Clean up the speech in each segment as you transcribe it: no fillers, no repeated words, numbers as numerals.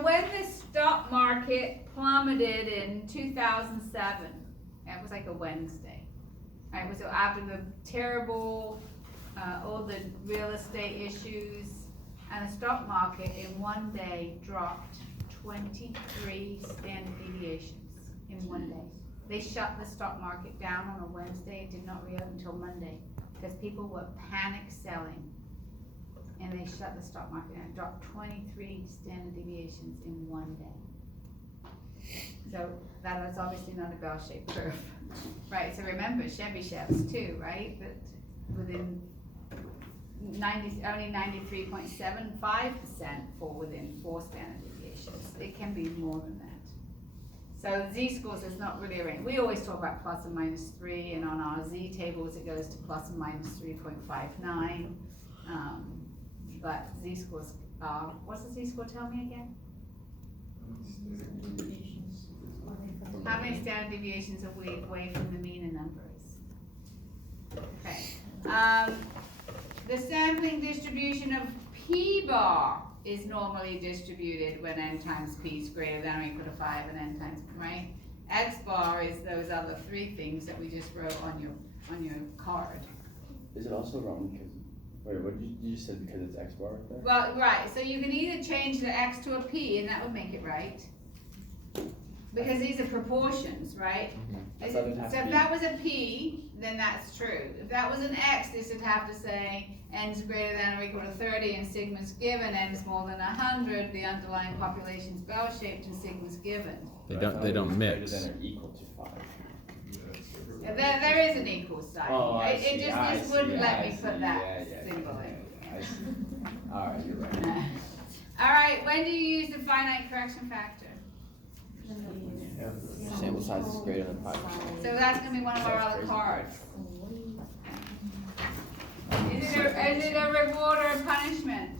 So when the stock market plummeted in 2007, it was like a Wednesday, right? It was after the terrible, all the real estate issues, and the stock market in one day dropped 23 standard deviations in one day. They shut the stock market down on a Wednesday. It did not reopen until Monday because people were panic selling. And they shut the stock market down, dropped 23 standard deviations in one day. So that was obviously not a bell-shaped curve, right? So remember, Chevy Chevs too, right? But within only 93.75% fall within 4 standard deviations. It can be more than that. So z-scores is not really a range. We always talk about plus or minus 3, and on our z tables it goes to plus or minus 3.59. But z-scores are, what's the z-score tell me again? How many standard deviations are we away from the mean in numbers? Okay. The sampling distribution of p bar is normally distributed when n times p is greater than or equal to 5 and n times, right? X bar is those other 3 things that we just wrote on your card. Is it also wrong because, wait, what you just said because it's X bar right there? Well, right, so you can either change the X to a P and that would make it right. Because these are proportions, right? Mm-hmm. So if that was a P, then that's true. If that was an X, this would have to say n's greater than or equal to 30 and sigma's given, n's more than 100, the underlying population's bell-shaped and sigma's given. They don't mix. Greater than or equal to 5. There is an equal sign. Oh, I It see, just I this wouldn't see, let I me see. put that Yeah, symbol in. I see. Alright, you're right. All right, when do you use the finite correction factor? Sample size is greater than 5%. So that's gonna be one of our other cards. Is it a reward or a punishment?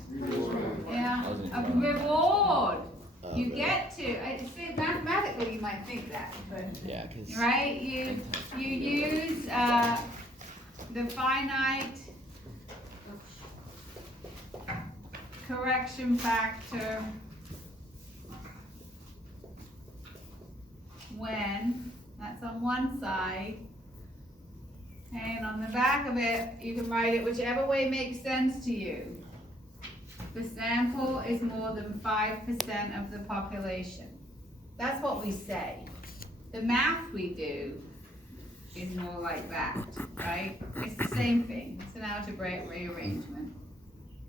Yeah, a reward. You get to. See, mathematically you might think that, but Yeah, because right, you use the finite correction factor when that's on one side, and on the back of it you can write it whichever way makes sense to you. The sample is more than 5% of the population. That's what we say. The math we do is more like that, right? It's the same thing. It's an algebraic rearrangement.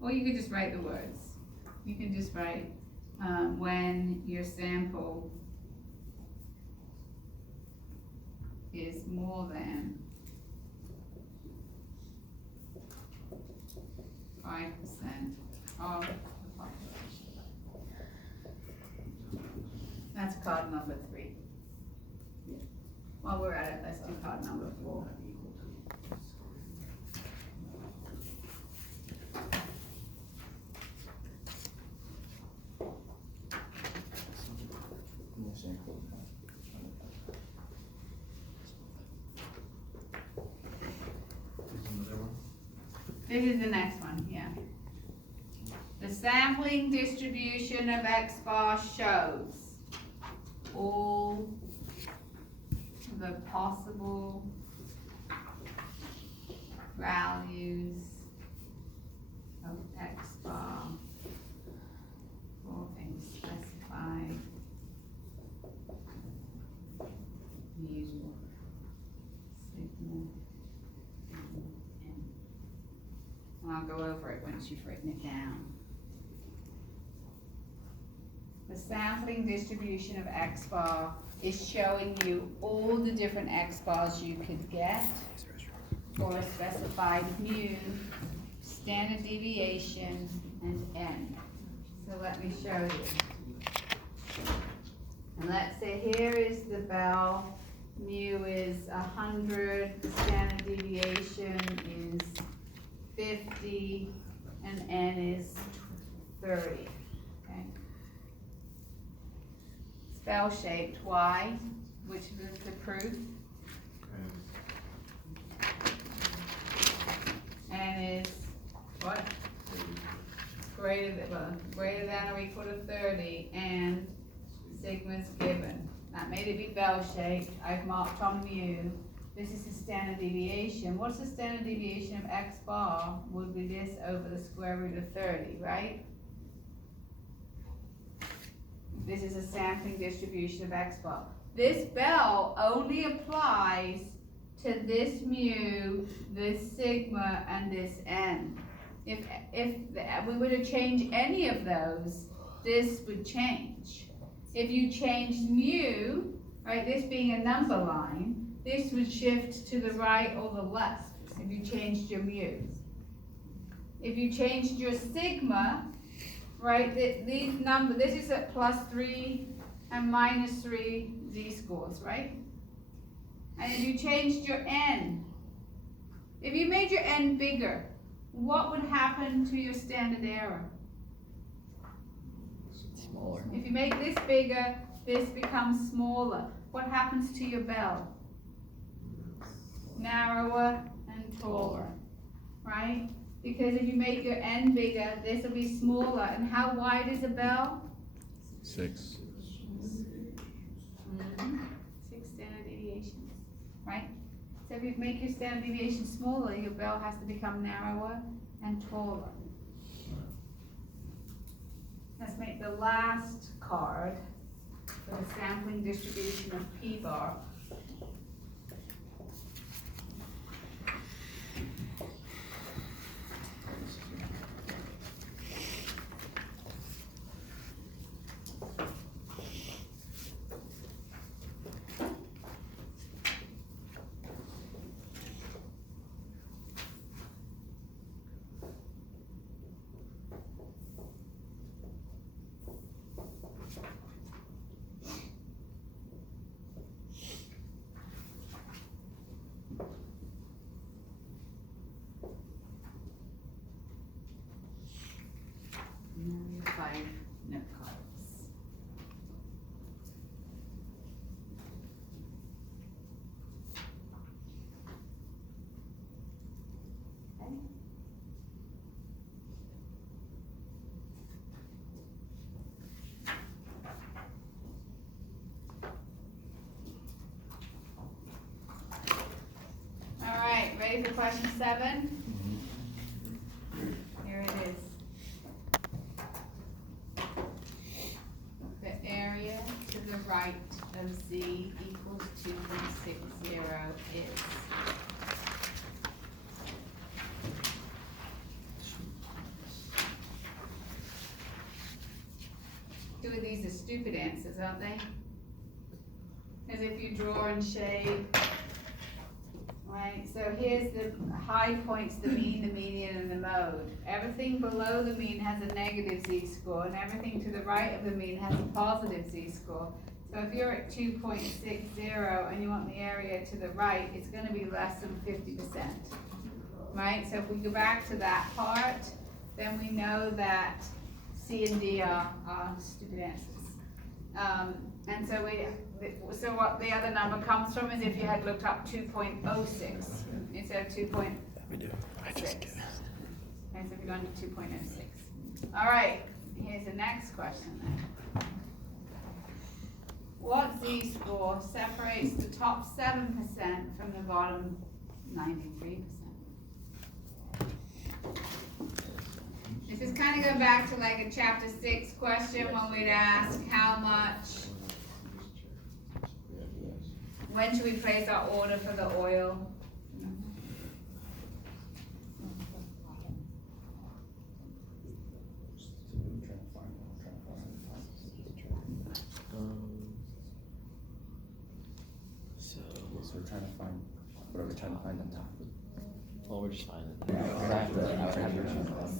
Or you could just write the words. You can just write when your sample is more than 5% of the population. That's card number 3. While we're at it, let's do card number 4. This is the next one, yeah. The sampling distribution of X bar shows all the possible values of X bar for a specified mu sigma. I'll go over it once you've written it down. The sampling distribution of X bar is showing you all the different X bars you could get for a specified mu, standard deviation, and n. So let me show you. And let's say here is the bell. Mu is 100, the standard deviation is 50, and n is 30, okay? It's bell-shaped. Why? Which is the proof? N is what? Greater than or equal to 30, and sigma's given. That made it be bell-shaped. I've marked on mu. This is the standard deviation. What's the standard deviation of x bar? Would be this over the square root of 30, right? This is a sampling distribution of x bar. This bell only applies to this mu, this sigma, and this n. If we were to change any of those, this would change. If you changed mu, right, this being a number line, this would shift to the right or the left if you changed your mu. If you changed your sigma, right, these numbers, this is at +3 and -3 z-scores, right? And if you changed your n, if you made your n bigger, what would happen to your standard error? Smaller. If you make this bigger, this becomes smaller. What happens to your bell? Narrower and taller, right? Because if you make your n bigger, this will be smaller. And how wide is a bell? 6. 6 standard deviations, right? So if you make your standard deviation smaller, your bell has to become narrower and taller. Let's make the last card for the sampling distribution of P bar. And 5 note cards. Okay. All right, ready for question 7? Here it is. The area to the right of z equals 2.60 is. Two of these are stupid answers, aren't they? As if you draw and shade. Right, so here's the high points, the mean, the median, and the mode. Everything below the mean has a negative z-score, and everything to the right of the mean has a positive z-score. So if you're at 2.60 and you want the area to the right, it's going to be less than 50%. Right, so if we go back to that part, then we know that C and D are stupid answers. And so what the other number comes from is if you had looked up 2.06 instead of 2.6. We do. I just get it. Okay, so if you're going to 2.06. All right, here's the next question then. What z-score separates the top 7% from the bottom 93%? This is kind of go back to like a chapter 6 question when we'd ask how much, when should we place our order for the oil? So we're trying to find, what are we trying to find on top? well, we're just finding.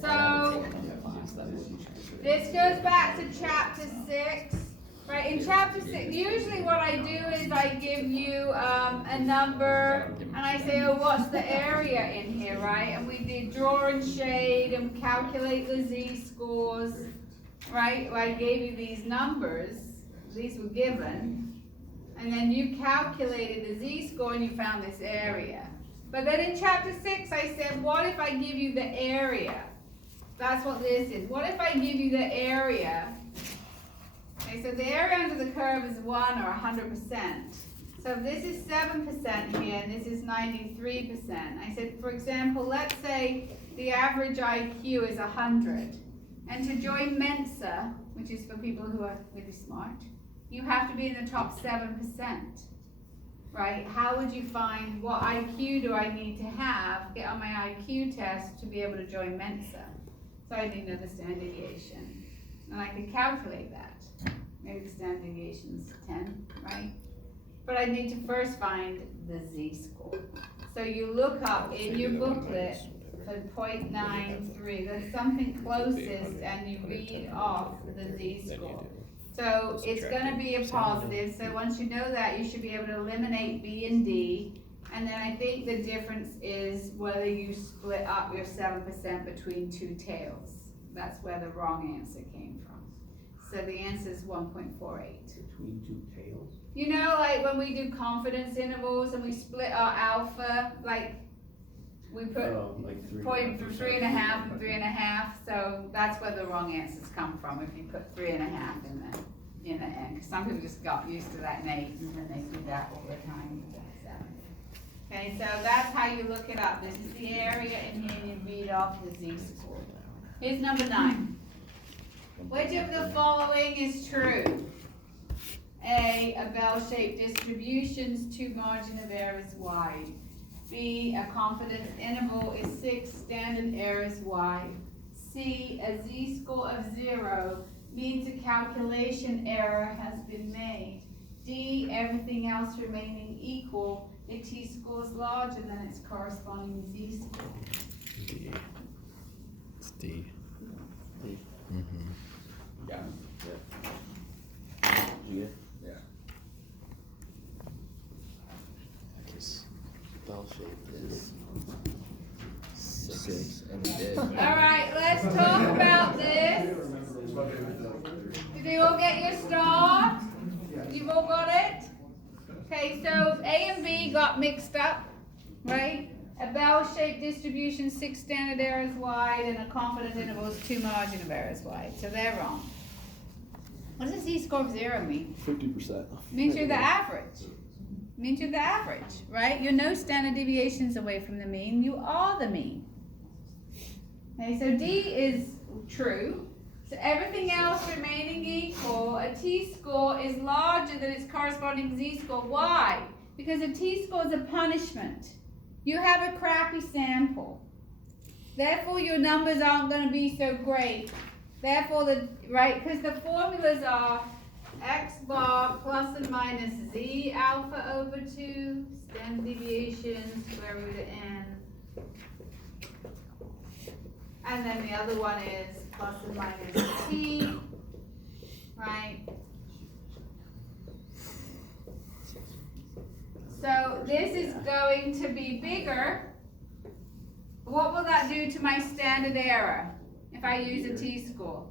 So, this goes back to chapter 6, right? In chapter 6, usually what I do is I give you a number and I say, oh, what's the area in here, right? And we did draw and shade and calculate the z-scores, right? I gave you these numbers, these were given, and then you calculated the z-score and you found this area. But then in chapter 6, I said, what if I give you the area? That's what this is. What if I give you the area Okay, so the area under the curve is 1 or 100%. So if this is 7% here and this is 93%, I said, for example, let's say the average IQ is 100. And to join Mensa, which is for people who are really smart, you have to be in the top 7%. Right? How would you find what IQ do I need to have, get on my IQ test to be able to join Mensa? So I need to know the standard deviation. And I could calculate that. Maybe the standard deviation is 10, right? But I need to first find the z-score. So you look up in your booklet for 0.93, that's something closest, and you read off the z-score. So it's gonna be a positive, so once you know that, you should be able to eliminate B and D. And then I think the difference is whether you split up your 7% between two tails. That's where the wrong answer came from. So the answer is 1.48. Between two tails? You know, like when we do confidence intervals and we split our alpha, like we put Like 3.5 and 3.5, so that's where the wrong answers come from, if you put 3.5 in the end, because some people just got used to that in 8, and then they do that all the time. Okay, so that's how you look it up. This is the area, and here you read off the z-score. Here's number 9. Which of the following is true? A bell-shaped distribution's 2 margin of error is wide. B, a confidence interval is 6 standard errors wide. C, a z-score of 0 means a calculation error has been made. D, everything else remaining equal, a t-score is larger than its corresponding z-score. D. It's D. D. Mm-hmm. Yeah. Did you get? Yeah. Because bell shape is 6, and we did. Alright, let's talk about this. Did you all get your star? You've all got it? Okay, so A and B got mixed up, right? A bell-shaped distribution, 6 standard errors wide, and a confidence interval is 2 margin of errors wide. So they're wrong. What does a z-score of 0 mean? 50%. Means you're the average. Means you're the average, right? You're no standard deviations away from the mean. You are the mean. Okay, so D is true. So everything else remaining equal, a t-score is larger than its corresponding z-score. Why? Because a t-score is a punishment. You have a crappy sample. Therefore, your numbers aren't going to be so great. Therefore, because the formulas are x bar plus and minus z alpha over 2, standard deviation, square root of n. And then the other one is plus and minus t, right? So this is going to be bigger. What will that do to my standard error if I use a t-score?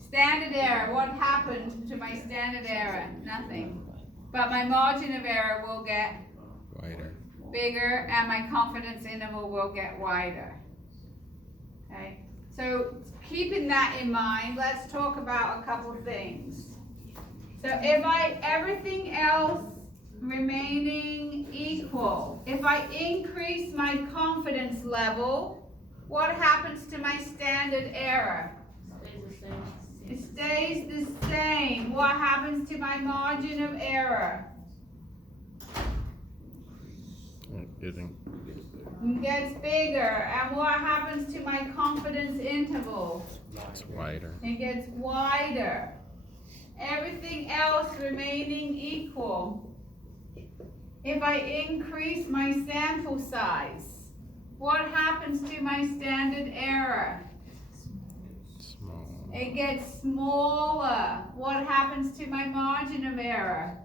Standard error, what happened to my standard error? Nothing. But my margin of error will get Wider. bigger and my confidence interval will get wider. Okay, so keeping that in mind, let's talk about a couple things. So if everything else remaining equal, if I increase my confidence level, what happens to my standard error? It stays the same. What happens to my margin of error? It gets bigger. And what happens to my confidence interval? It's wider. It gets wider. Everything else remaining equal. If I increase my sample size, what happens to my standard error? Small. It gets smaller. What happens to my margin of error?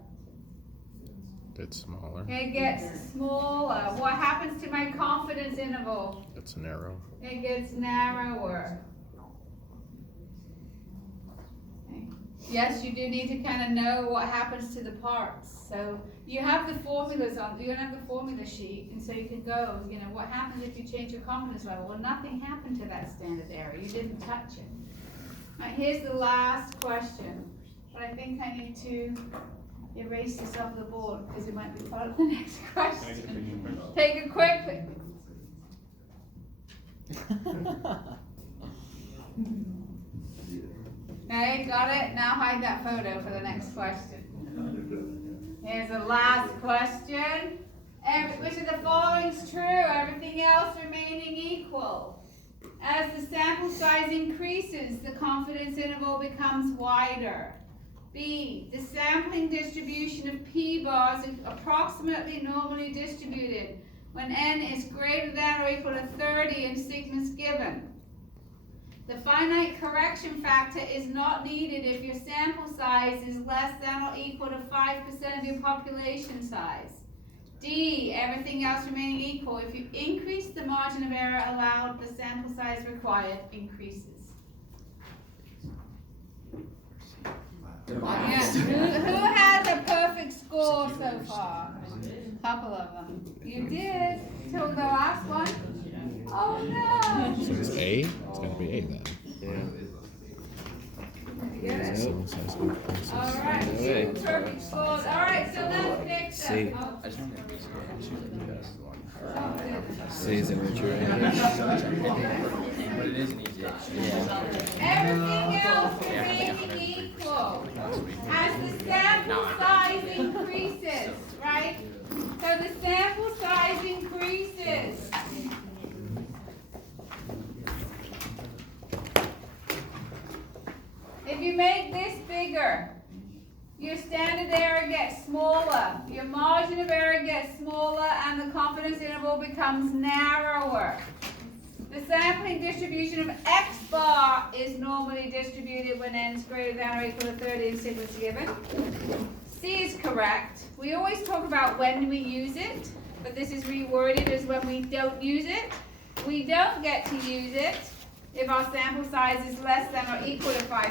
It's smaller. It gets smaller. What happens to my confidence interval? It's narrow. It gets narrower. Okay. Yes, you do need to kind of know what happens to the parts. So you have the formulas on, you're gonna have the formula sheet, and so you can go, what happens if you change your confidence level? Well, nothing happened to that standard error. You didn't touch it. Alright, here's the last question, but I think I need to erase this off the board because it might be part of the next question. Take a quick pic. Okay, got it? Now hide that photo for the next question. Here's the last question. Which of the following is true? Everything else remaining equal. As the sample size increases, the confidence interval becomes wider. B, the sampling distribution of p-bars is approximately normally distributed when n is greater than or equal to 30 and sigma is given. The finite correction factor is not needed if your sample size is less than or equal to 5% of your population size. D, everything else remaining equal. If you increase the margin of error allowed, the sample size required increases. Yeah. Who has a perfect score so far? Couple of them. You did. Till the last one. Oh no. So it's A? It's gotta be A then. You get it? Sample size increases. Alright, two perfect scores. Alright, so let's fix See. them. C is in Richard. But it isn't easy. Yeah. Everything else remaining equal. As the sample size increases, right? So the sample size increases. If you make this bigger, your standard error gets smaller, your margin of error gets smaller, and the confidence interval becomes narrower. The sampling distribution of X bar is normally distributed when n is greater than or equal to 30 and sigma is given. C is correct. We always talk about when we use it, but this is reworded as when we don't use it. We don't get to use it if our sample size is less than or equal to 5%.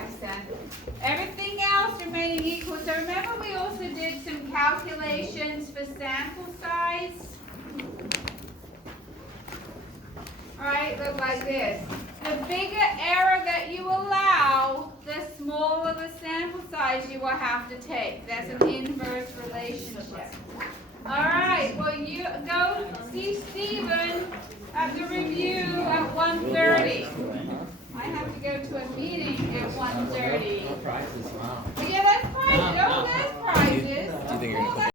Everything else remaining equal. So remember we also did some calculations for sample size? Alright, look like this. The bigger error that you allow, the smaller the sample size you will have to take. That's an inverse relationship. Alright, well you go see Stephen at the review at 1:30. I have to go to a meeting at 1:30. Prizes, wow. But yeah, that's prizes. Oh, there's prizes. Do you think you're gonna